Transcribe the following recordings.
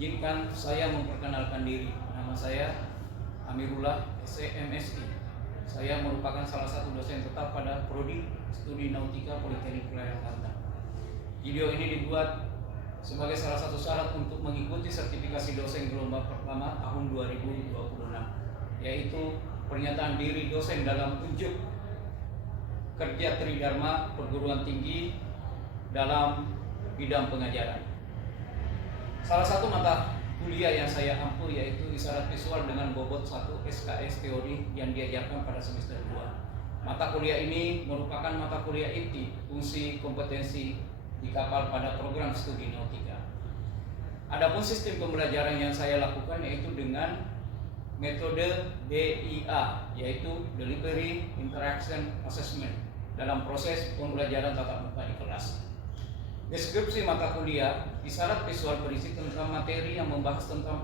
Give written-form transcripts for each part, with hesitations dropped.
Izinkan saya memperkenalkan diri. Nama saya Amirullah SMSI. Saya merupakan salah satu dosen tetap pada Prodi Studi Nautika Politeknik Pelayaran Banten. Video ini dibuat sebagai salah satu syarat untuk mengikuti sertifikasi dosen gelombang pertama tahun 2026, yaitu pernyataan diri dosen dalam unjuk kerja Tridharma Perguruan Tinggi dalam bidang pengajaran. Salah satu mata kuliah yang saya ampu yaitu isyarat visual dengan bobot 1 SKS teori yang diajarkan pada semester 2. Mata kuliah ini merupakan mata kuliah inti fungsi kompetensi di kapal pada program studi nautika. Adapun sistem pembelajaran yang saya lakukan yaitu dengan metode DIA, yaitu Delivery Interaction Assessment, dalam proses pembelajaran tatap muka di kelas. Deskripsi mata kuliah, isyarat visual berisi tentang materi yang membahas tentang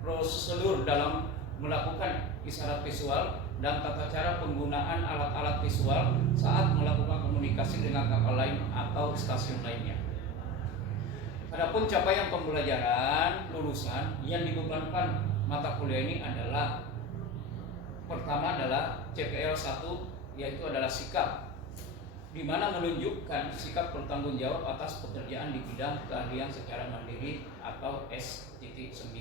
prosedur dalam melakukan isyarat visual dan tata cara penggunaan alat-alat visual saat melakukan komunikasi dengan kapal lain atau stasiun lainnya. Adapun capaian pembelajaran lulusan yang dibebankan mata kuliah ini adalah, pertama adalah CPL 1, yaitu adalah sikap, di mana menunjukkan sikap bertanggung jawab atas pekerjaan di bidang keahlian secara mandiri atau S.9.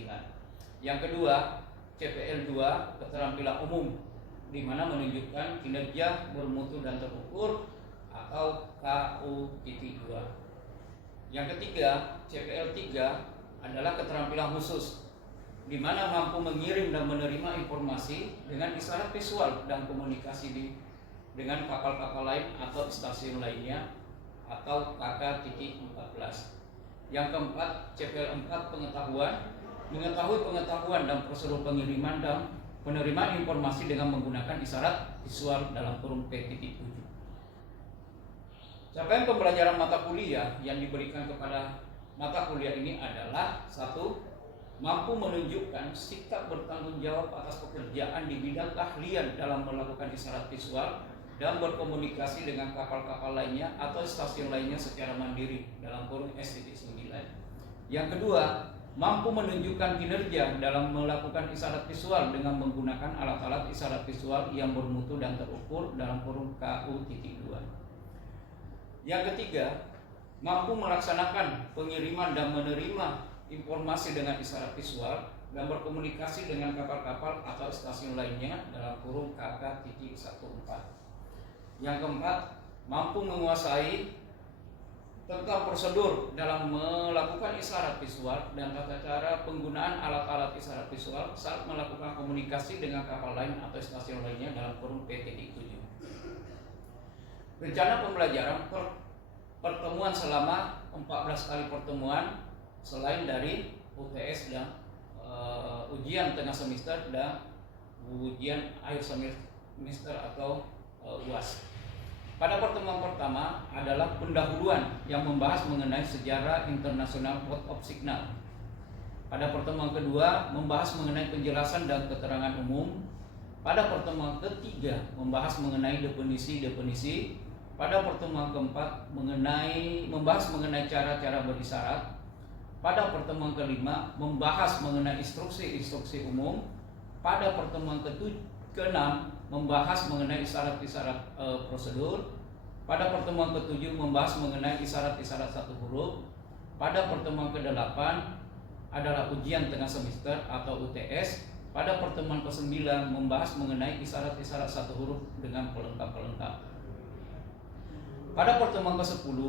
Yang kedua, CPL 2, keterampilan umum, di mana menunjukkan kinerja bermutu dan terukur atau KU.2. Yang ketiga, CPL 3 adalah keterampilan khusus, di mana mampu mengirim dan menerima informasi dengan isyarat visual dan komunikasi dengan kapal-kapal lain atau stasiun lainnya atau KK.14. Yang keempat, CPL 4, pengetahuan, mengetahui pengetahuan dan prosedur pengiriman dan penerimaan informasi dengan menggunakan isyarat visual dalam kurung P.7. Capaian pembelajaran mata kuliah yang diberikan kepada mata kuliah ini adalah: 1. Mampu menunjukkan sikap bertanggung jawab atas pekerjaan di bidang keahlian dalam melakukan isyarat visual dan berkomunikasi dengan kapal-kapal lainnya atau stasiun lainnya secara mandiri dalam kurung S.9. Yang kedua, mampu menunjukkan kinerja dalam melakukan isyarat visual dengan menggunakan alat-alat isyarat visual yang bermutu dan terukur dalam kurung KU.2. Yang ketiga, mampu melaksanakan pengiriman dan menerima informasi dengan isyarat visual dan berkomunikasi dengan kapal-kapal atau stasiun lainnya dalam kurung KK.14. Yang keempat, mampu menguasai tentang prosedur dalam melakukan isyarat visual dan tata cara penggunaan alat-alat isyarat visual saat melakukan komunikasi dengan kapal lain atau stasiun lainnya dalam kurung PT.7. Rencana pembelajaran pertemuan selama 14 kali pertemuan selain dari UTS dan ujian tengah semester dan ujian akhir semester atau UAS. Pada pertemuan pertama adalah pendahuluan yang membahas mengenai sejarah internasional Port of Signal. Pada pertemuan kedua membahas mengenai penjelasan dan keterangan umum. Pada pertemuan ketiga membahas mengenai definisi-definisi. Pada pertemuan keempat membahas mengenai cara-cara berisyarat. Pada pertemuan kelima membahas mengenai instruksi-instruksi umum. Pada pertemuan keenam membahas mengenai isyarat-isyarat prosedur. Pada pertemuan ketujuh membahas mengenai isyarat-isyarat satu huruf. Pada pertemuan ke-8 adalah ujian tengah semester atau UTS. Pada pertemuan ke-9 membahas mengenai isyarat-isyarat satu huruf dengan pelengkap-pelengkap. Pada pertemuan ke-10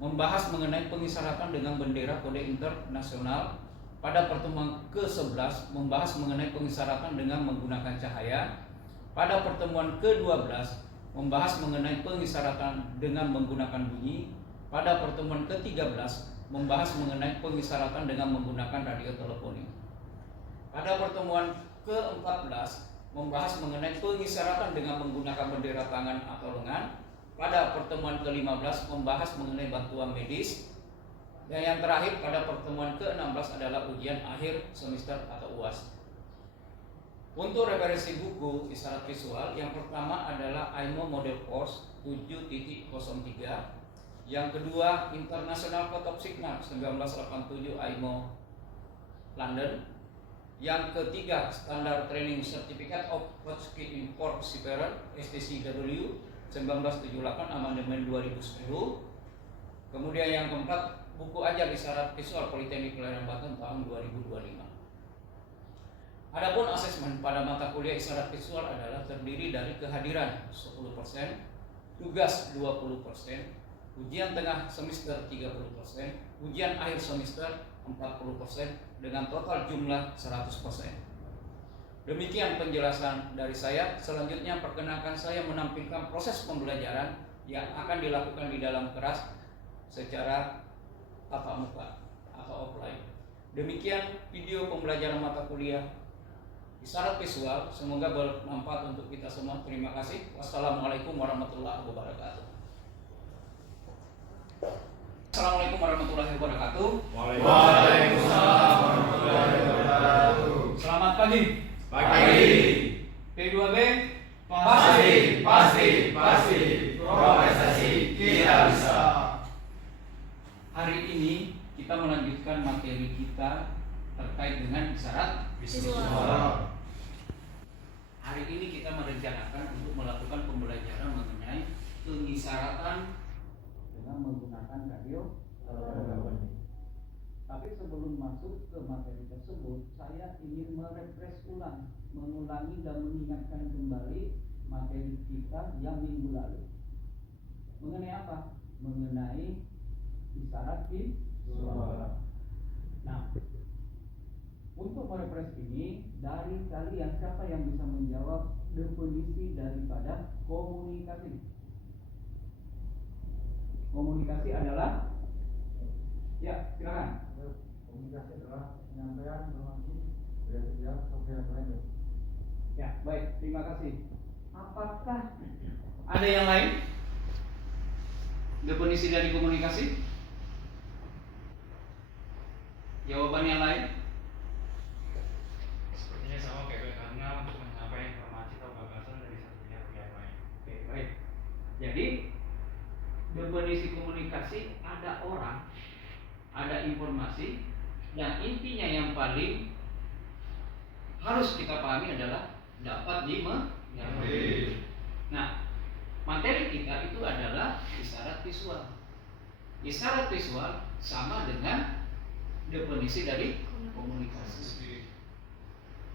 membahas mengenai pengisyaratan dengan bendera kode internasional. Pada pertemuan ke-11 membahas mengenai pengisyaratan dengan menggunakan cahaya. Pada pertemuan ke-12 membahas mengenai pengisyaratan dengan menggunakan bunyi. Pada pertemuan ke-13 membahas mengenai pengisyaratan dengan menggunakan radio teleponik. Pada pertemuan ke-14 membahas mengenai pengisyaratan dengan menggunakan bendera tangan atau lengan. Pada pertemuan ke-15 membahas mengenai bantuan medis. Dan yang terakhir pada pertemuan ke-16 adalah ujian akhir semester atau UAS. Untuk referensi buku isyarat visual, yang pertama adalah AIMO Model Course 7.03. Yang kedua, International Port of Signal 1987 AIMO London. Yang ketiga, Standard Training Certificate of Coaching in Port Seafarer STCW 1978 amandemen 2010. Kemudian yang keempat, buku ajar isyarat visual Politeknik Pelayaran Banten tahun 2025. Adapun asesmen pada mata kuliah isyarat visual adalah terdiri dari kehadiran 10%, tugas 20%, ujian tengah semester 30%, ujian akhir semester 40% dengan total jumlah 100%. Demikian penjelasan dari saya. Selanjutnya perkenalkan saya menampilkan proses pembelajaran yang akan dilakukan di dalam kelas secara tatap muka atau offline. Demikian video pembelajaran mata kuliah isyarat visual, semoga bermanfaat untuk kita semua. Terima kasih. Wassalamualaikum warahmatullahi wabarakatuh. Assalamualaikum warahmatullahi wabarakatuh. Waalaikumsalam warahmatullahi wabarakatuh. Selamat pagi. Pagi. P2B Pasti. Prestasi kita bisa. Hari ini kita melanjutkan materi kita terkait dengan isyarat visual. Hari ini kita merencanakan untuk melakukan pembelajaran mengenai pengisyaratan dengan menggunakan radio. Tapi sebelum masuk ke materi tersebut, saya ingin merefresh ulang, mengulangi dan mengingatkan kembali materi kita yang minggu lalu. Mengenai apa? Mengenai isyarat visual. Nah, untuk merefresh ini, dari kalian siapa yang bisa menjawab definisi daripada komunikasi? Komunikasi adalah, ya silakan. Komunikasi adalah penyampaian informasi dari pihak ke pihak lain. Ya, baik, terima kasih. Apakah ada yang lain? Definisi dari komunikasi? Jawaban yang lain? Sepertinya sama kayak karena untuk menyampaikan informasi atau gagasan dari satu pihak ke pihak lain. Oke, baik. Jadi definisi komunikasi ada orang, ada informasi, yang intinya yang paling harus kita pahami adalah dapat dimengerti. Nah, materi kita itu adalah isyarat visual. Isyarat visual sama dengan definisi dari komunikasi.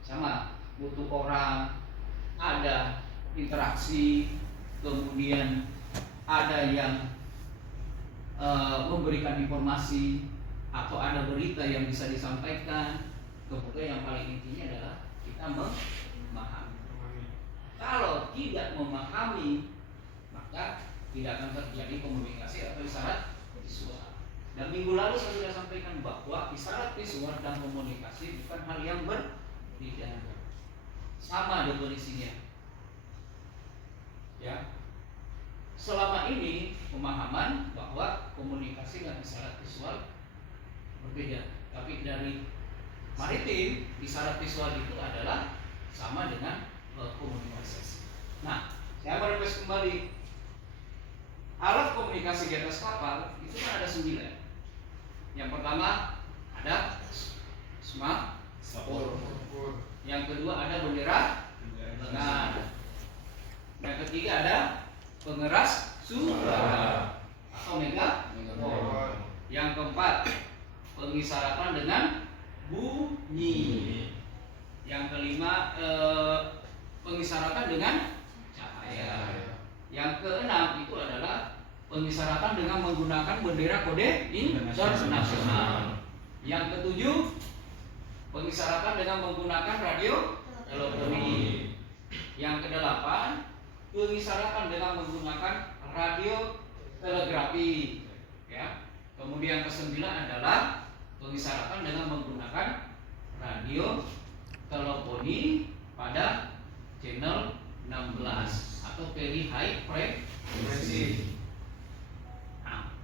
Sama, butuh orang, ada interaksi, kemudian ada yang memberikan informasi atau ada berita yang bisa disampaikan. Kemudian yang paling intinya adalah kita memahami. Kalau tidak memahami, maka tidak akan terjadi komunikasi atau isyarat visual. Dan minggu lalu saya sudah sampaikan bahwa isyarat visual dan komunikasi bukan hal yang berbeda, sama definisinya. Ya, selama ini pemahaman bahwa komunikasi dan isyarat visual berbeda, tapi dari maritim isyarat visual itu adalah sama dengan komunikasi. Nah, saya merefresh kembali. Alat komunikasi di atas kapal itu kan ada 9. Yang pertama ada semaphore. Yang kedua ada bendera lengan. Yang ketiga ada pengeras suara atau megafon. Yang keempat pengisyaratan dengan bunyi. Yang kelima pengisyaratan dengan cahaya. Yang keenam itu adalah pengisyaratan dengan menggunakan bendera kode internasional. Yang ketujuh pengisyaratan dengan menggunakan radio teleponi. Yang kedelapan pengisyaratan dengan menggunakan radio telegrafi. Ya. Kemudian kesembilan adalah pengisyaratan dengan menggunakan radio teleponi pada channel 16 atau very high frequency. Nah,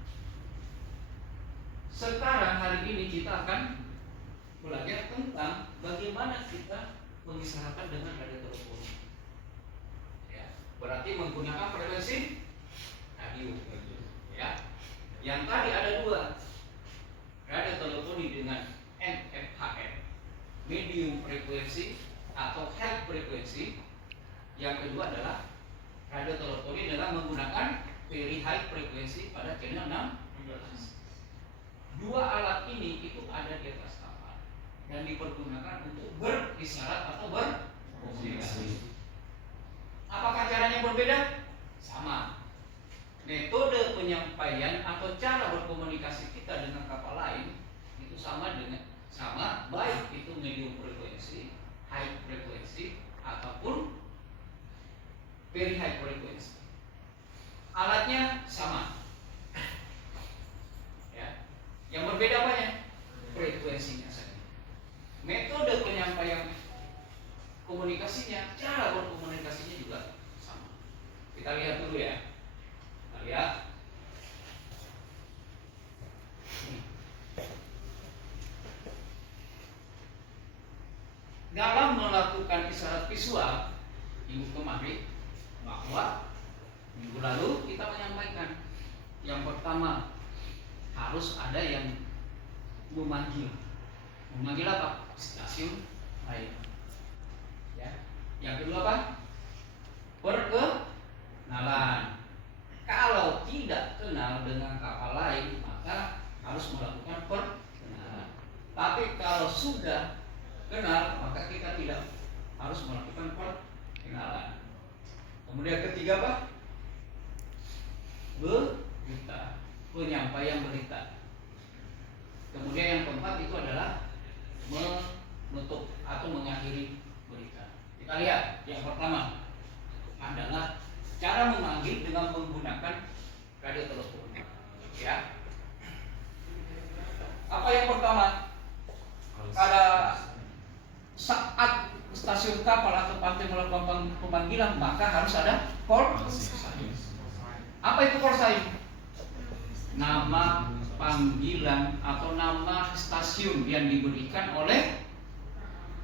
sekarang hari ini kita akan belajar tentang bagaimana kita pengisyaratan dengan radio teleponi. Ya, berarti menggunakan frekuensi radio. Ya, yang tadi ada 2, radio teleponi dengan NFHM medium frekuensi atau high frekuensi. Yang kedua adalah radioteleponin dengan menggunakan very high frekuensi pada channel 16. Dua alat ini itu ada di atas kapal dan dipergunakan untuk berisyarat atau berkomunikasi. Apakah caranya berbeda? Sama. Metode penyampaian atau cara berkomunikasi kita dengan kapal lain itu sama baik itu medium frekuensi, high frekuensi ataupun very high frekuensi. Alatnya sama. Ya. Yang berbeda apanya? Frekuensinya saja. Metode penyampaian komunikasinya, cara berkomunikasinya juga sama. Kita lihat dulu ya. Kita lihat. Dalam melakukan isyarat visual minggu kemarin, bahwa minggu lalu kita menyampaikan yang pertama harus ada yang memanggil apa? Stasiun lain. Ya. Yang kedua apa? Perkenalan. Kalau tidak kenal dengan kapal lain, maka harus melakukan perkenalan. Tapi kalau sudah kenal, maka kita tidak harus melakukan perkenalan. Kemudian ketiga apa? Berita, penyampaian berita. Kemudian yang keempat itu adalah menutup atau mengakhiri berita. Kita lihat yang pertama adalah cara memanggil dengan menggunakan radiotelepon. Ya. Apa yang pertama? Pada saat stasiun kapal atau pantai melakukan pemanggilan, maka harus ada call sign. Apa itu call sign? Nama panggilan atau nama stasiun yang diberikan oleh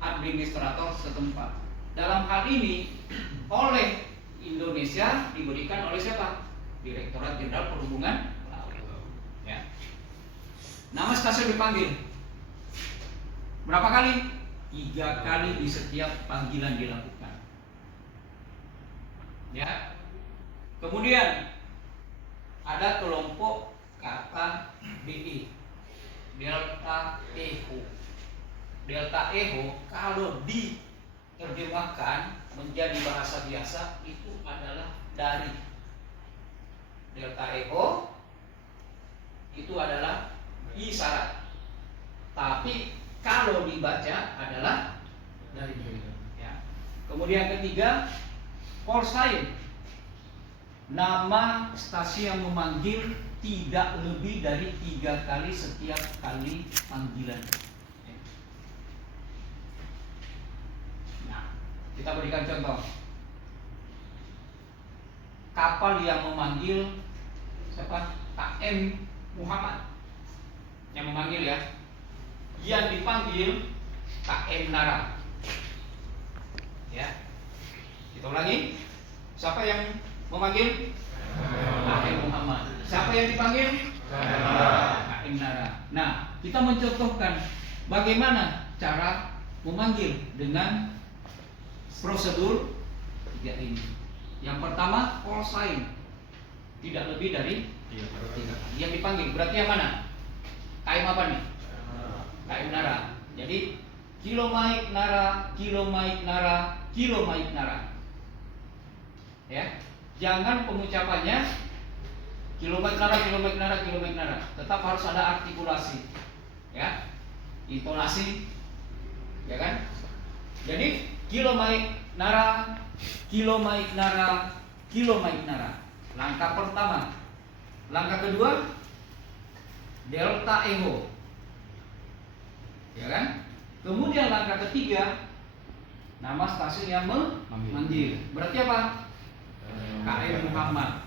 administrator setempat. Dalam hal ini oleh Indonesia diberikan oleh siapa? Direktorat Jenderal Perhubungan Laut. Ya. Nama stasiun dipanggil berapa kali? 3 kali di setiap panggilan dilakukan. Ya. Kemudian ada kelompok kata DE, delta echo. Delta echo kalau diterjemahkan menjadi bahasa biasa itu adalah dari. Delta echo itu adalah isyarat. Tapi kalau dibaca adalah dari. Ya. Kemudian ketiga, call sign. Nama stasiun yang memanggil tidak lebih dari 3 kali setiap kali panggilan. Nah, kita berikan contoh. Kapal yang memanggil siapa? KM Muhammad yang memanggil ya. Yang dipanggil KM Nara. Ya. Kita ulangi. Siapa yang memanggil? KM Muhammad. Siapa yang dipanggil? KM Nara. Nah, kita mencontohkan bagaimana cara memanggil dengan prosedur 3 ini. Yang pertama, call sign. Tidak lebih dari 3 kali. Yang dipanggil berarti yang mana? KM apa nih? KM Nara. Jadi Kilo Mike Nara, Kilo Mike Nara, Kilo Mike Nara. Ya. Jangan pengucapannya Kilo Mike Nara, Kilo Mike Nara, Kilo Mike Nara. Tetap harus ada artikulasi. Ya. Intonasi. Ya kan? Jadi Kilo Mike Nara, Kilo Mike Nara, Kilo Mike Nara. Langkah pertama. Langkah kedua, delta echo. Ya kan? Kemudian langkah ketiga, nama stasiun yang memanggil. Berarti apa? KM Muhammad.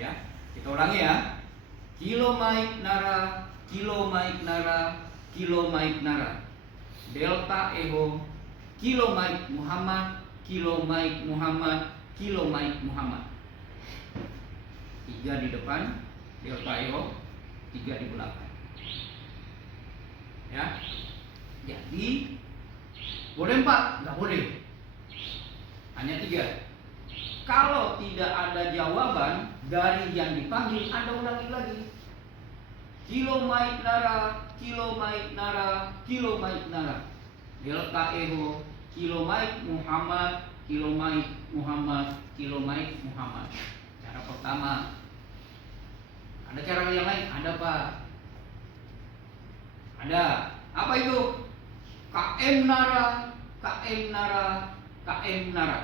Ya, kita ulangi ya. Kilo Mike Nara, Kilo Mike Nara, Kilo Mike Nara. Delta echo, Kilo Mike Muhammad, Kilo Mike Muhammad, Kilo Mike Muhammad. 3 di depan, delta echo, 3 di belakang. Ya. Jadi Boleh 4? Nggak boleh. Hanya 3. Kalau tidak ada jawaban dari yang dipanggil, Anda ulangi lagi. Kilo maik nara, kilo maik nara, kilo maik nara. Delta eho, kilo maik Muhammad, kilo maik Muhammad, kilo maik Muhammad. Cara pertama. Ada cara yang lain? Ada Pak. Ada. Apa itu? KM nara, KM nara, KM nara.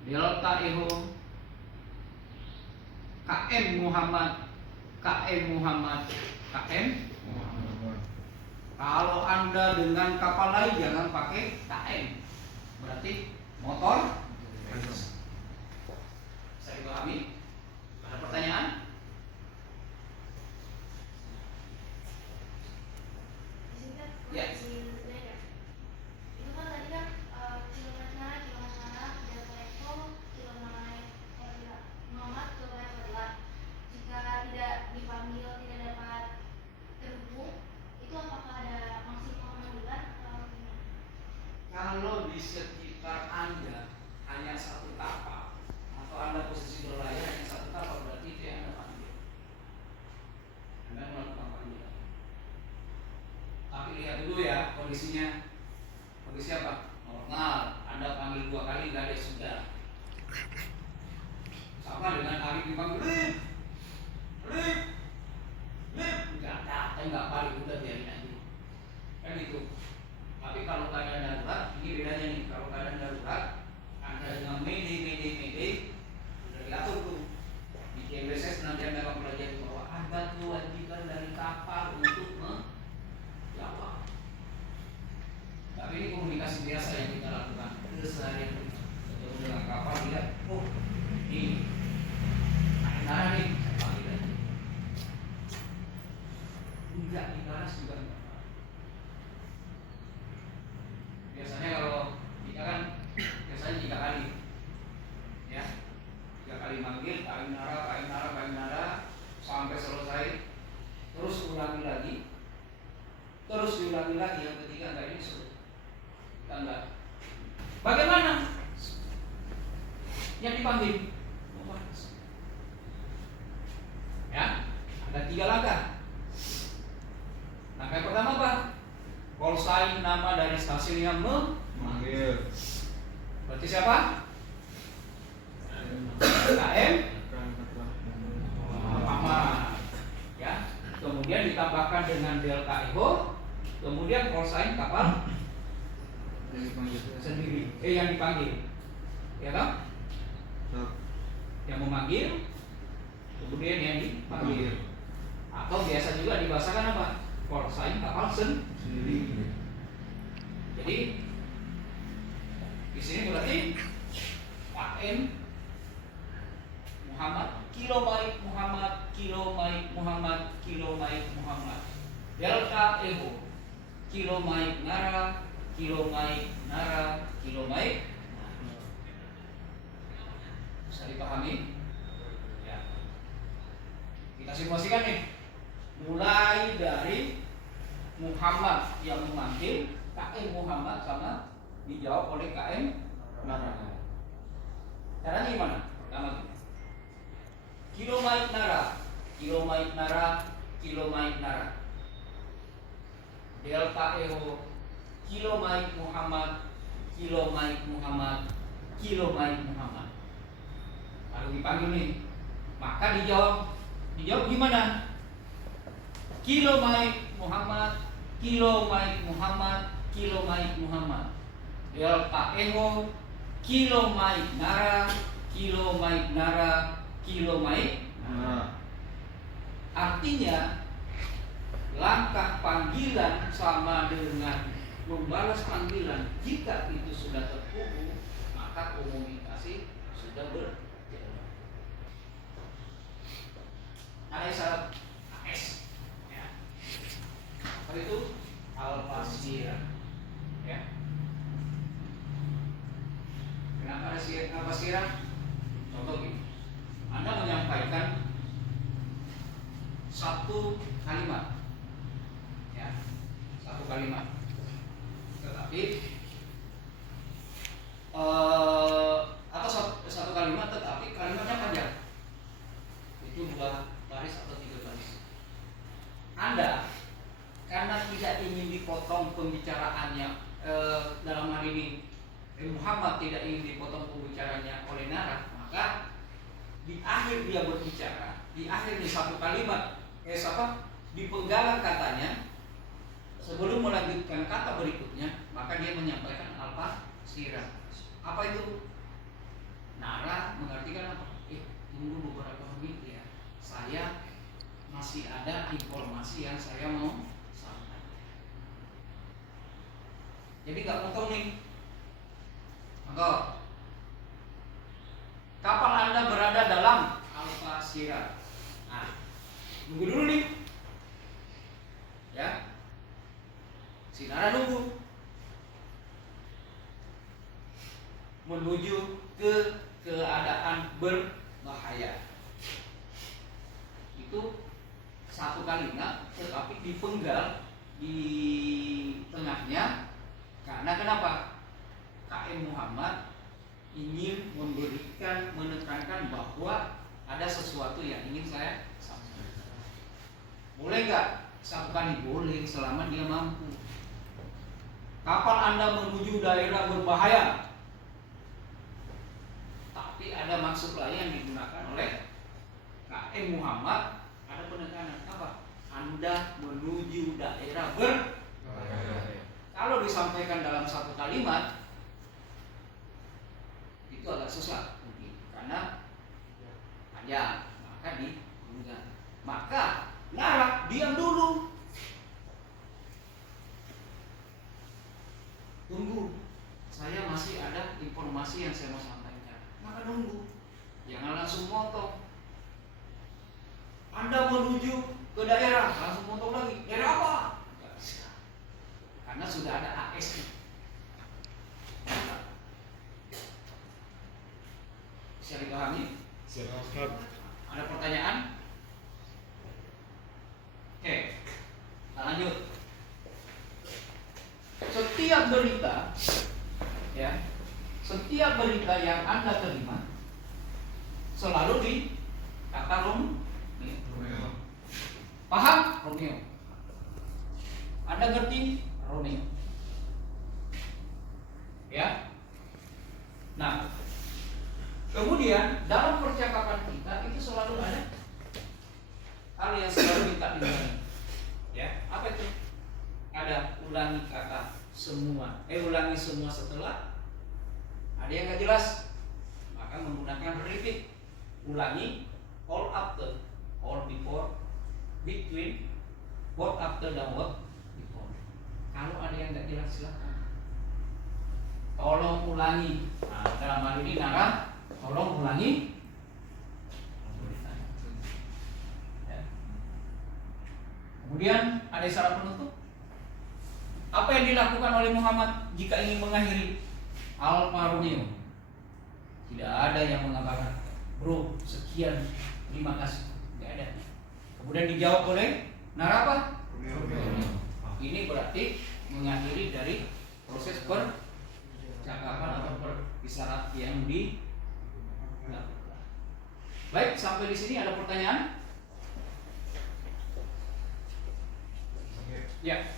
Delta eho, KM Muhammad, KM Muhammad, KM Muhammad. Kalau Anda dengan kapal lain jangan pakai KM. Berarti motor. Saya dipahami? Ada pertanyaan? Ya. Itu kan tadi kan kilometer, delta echo, Muhammad, jika tidak dipanggil, tidak dapat terhubung, itu apakah ada maksimum 6 bulan atau gimana? Kalau di sekitar Anda hanya satu kapal atau Anda posisi berlayar hanya satu kapal, berarti itu yang Anda panggil. Anda melakukan panggilan. Tapi lihat dulu ya kondisinya. Kondisi apa? Normal. Anda panggil 2 kali nggak ada sudah. Sama dengan Arif dipanggil Rif, nggak datang, nggak balik, udah biarin aja. Kan itu. Tapi kalau keadaan darurat, ini bedanya nih. Kalau keadaan darurat, Anda dengan mede, udah diatur tuh. Di KBSS nanti Anda akan pelajari bahwa ada kewajiban dari kapal untuk menjawab. Tapi ini komunikasi biasa yang kita lakukan keseharian kita. Ketemu dengan kapal, lihat, oh ini ada nih, saya panggil aja. Enggak di garas juga enggak. Biasanya kalau kita kan biasanya 3 kali, ya 3 kali manggil, KM nara sampai selesai, terus ulangi lagi, terus diulangi lagi, yang ketiga enggak, ini sudah kita enggak. Bagaimana yang dipanggil? Ya, ada 3 langkah. Langkah yang pertama apa? Call sign nama dari stasiun yang memanggil. Berarti siapa? KM Muhammad. Ya. Kemudian ditambahkan dengan delta echo. Kemudian call sign kapal sendiri. Yang dipanggil. Ya kan? Yang memanggil. Kemudian yang dipanggil. Atau biasa juga dibahasakan apa? Call sign kapal sendiri. Jadi di sini berarti KM Muhammad, kilo maik Muhammad, kilo maik Muhammad, kilo maik Muhammad. Delta echo, kilo maik nara, kilo maik nara, kilo maik. Bisa dipahami? Ya. Kita simulasikan nih. Mulai dari Muhammad yang memanggil, KM Muhammad sama dijawab oleh KM Nara. Caranya gimana? Pertama kilo maik nara, kilo maik nara, kilo maik nara. Delta echo, kilo maik Muhammad, kilo maik Muhammad, kilo maik Muhammad. Lalu dipanggil nih, maka dijawab gimana? Kilo maik Muhammad, kilo maik Muhammad, kilo maik Muhammad. Delta echo, kilo maik nara, kilo maik nara, kilo maik nara. Artinya langkah panggilan sama dengan membalas panggilan. Jika itu sudah terhubung, maka komunikasi sudah berjalan. Ada syarat AS. Apa itu? Al-Fasirah. Ya. Kenapa ada al-Fasirah? Contoh gini. Anda menyampaikan satu kalimat. Ya. Satu kalimat. tetapi atau satu kalimat tetapi kalimatnya panjang. Itu 2 baris atau 3 baris. Anda karena tidak ingin dipotong pembicaraannya, dalam hal ini Muhammad tidak ingin dipotong pembicaranya oleh Nara, maka di akhir dia berbicara, di akhir di satu kalimat, di penggalan katanya, sebelum melanjutkan kata berikutnya, maka dia menyampaikan al-fasirah. Apa itu? Nara mengartikan apa? Tunggu beberapa menit ya, saya masih ada informasi yang saya mau sampaikan. Jadi nggak potong nih. Maka kapal Anda berada dalam al-fasirah. Nah, tunggu dulu nih. Ya. Si Nara nunggu. Menuju ke keadaan berbahaya. Itu satu kalimat tetapi dipenggal di tengahnya. Karena kenapa? KM Muhammad ingin menekankan bahwa ada sesuatu yang ingin saya sampaikan. Boleh nggak? Satu kali boleh selama dia mampu. Kapal Anda menuju daerah berbahaya, tapi ada maksud lain yang digunakan oleh KM Muhammad. Ada penekanan apa? Anda menuju daerah berbahaya. Kalau disampaikan dalam satu kalimat itu agak susah mungkin, karena panjang, maka diunggah. Maka Nara diam dulu, tunggu, saya masih ada informasi yang saya mau sampaikan. Maka nunggu, jangan langsung motong. Anda menuju ke daerah, langsung motong lagi. Daerah apa? Nggak bisa, karena sudah ada AS-nya. Bisa dipahami? Silakan. Ada pertanyaan? Oke, kita lanjut. Setiap berita, ya, setiap berita yang Anda terima selalu di kata Romeo. Paham? Romeo. Anda ngerti Romeo? Ya. Nah, kemudian dalam percakapan kita itu selalu ada hal yang selalu kita tinggalkan. Ya, apa itu? Ada ulangi kata semua. Ulangi semua setelah. Ada yang nggak jelas, maka menggunakan repeat. Ulangi all after, all before, between, what after dan what before. Kalau ada yang nggak jelas silakan. Tolong ulangi. Nah, dalam hal ini Nara, tolong ulangi. Ya. Kemudian ada isyarat penutup. Apa yang dilakukan oleh Muhammad jika ingin mengakhiri Alfa Romeo? Tidak ada yang mengatakan, bro, sekian, terima kasih. Tidak ada. Kemudian dijawab oleh Nara apa? Romeo. Ini berarti mengakhiri dari proses percakapan atau isyarat yang dilakukan. Baik, sampai di sini ada pertanyaan? Ya.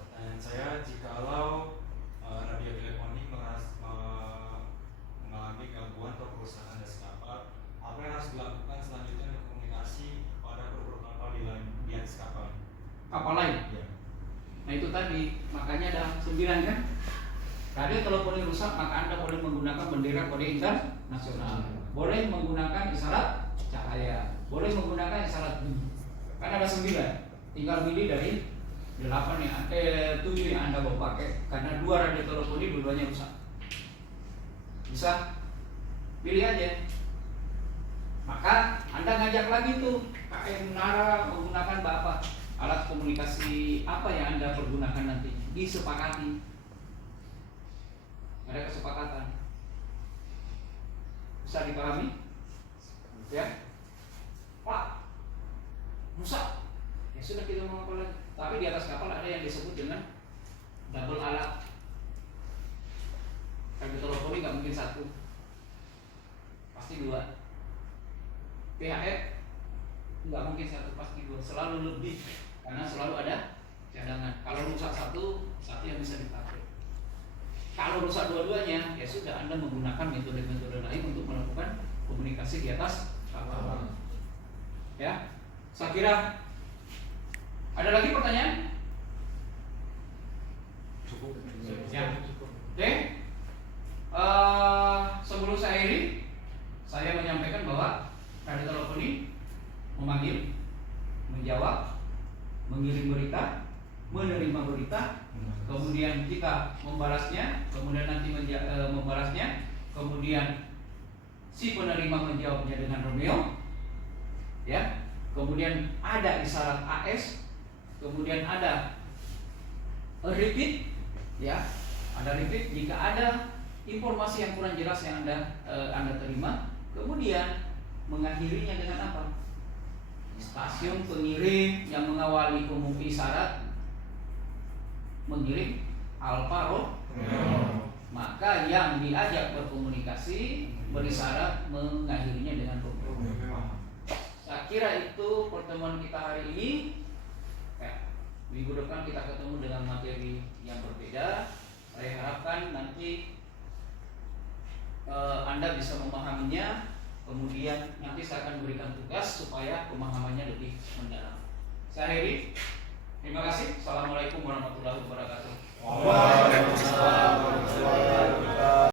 Pertanyaan saya, jikalau radio teleponik mengalami gangguan atau kerusakan pada kapal, apa yang harus dilakukan selanjutnya untuk komunikasi pada kru kapal di atas kapal? Kapal lain? Ya. Nah itu tadi, makanya ada 9 kan? Radio teleponi rusak, maka Anda boleh menggunakan bendera kode internasional, boleh menggunakan isyarat cahaya, boleh menggunakan isyarat bunyi. Kan ada 9, tinggal pilih dari 7 yang Anda mau pakai, karena 2 radio teleponi dua-duanya rusak. Bisa pilih aja. Maka Anda ngajak lagi tuh KM Nara menggunakan apa? Alat komunikasi apa yang Anda pergunakan nanti? Disepakati. Ada kesepakatan. Bisa dipahami? Ya. Pak, rusak. Ya sudah, kita mau apa lagi? Tapi di atas kapal ada yang disebut dengan double alat. Radiotelefoni nggak mungkin satu, pasti dua. PHF nggak mungkin satu, pasti dua, selalu lebih, karena selalu ada cadangan. Kalau rusak satu yang bisa dipakai. Kalau rusak dua-duanya, ya sudah, Anda menggunakan metode-metode lain untuk melakukan komunikasi di atas kapal. Ya, saya kira ada lagi pertanyaan? Cukup. Ya. Oke. Sebelum saya akhiri, saya menyampaikan bahwa radiotelefoni memanggil, menjawab, mengirim berita, menerima berita, kemudian kita membalasnya, kemudian nanti membalasnya, kemudian si penerima menjawabnya dengan Romeo, ya, kemudian ada isyarat AS, kemudian ada repeat, ya, ada repeat jika ada informasi yang kurang jelas yang anda terima, kemudian mengakhirinya dengan apa? Stasiun pengirim yang mengawali komunikasi isyarat mengirim Alfa Romeo, maka yang diajak berkomunikasi berisyarat mengakhirinya dengan Romeo. Saya kira itu pertemuan kita hari ini. Minggu depan kita ketemu dengan materi yang berbeda. Saya harapkan nanti Anda bisa memahaminya. Kemudian nanti saya akan berikan tugas supaya pemahamannya lebih mendalam. Saya akhiri. Terima kasih. Assalamualaikum warahmatullahi wabarakatuh.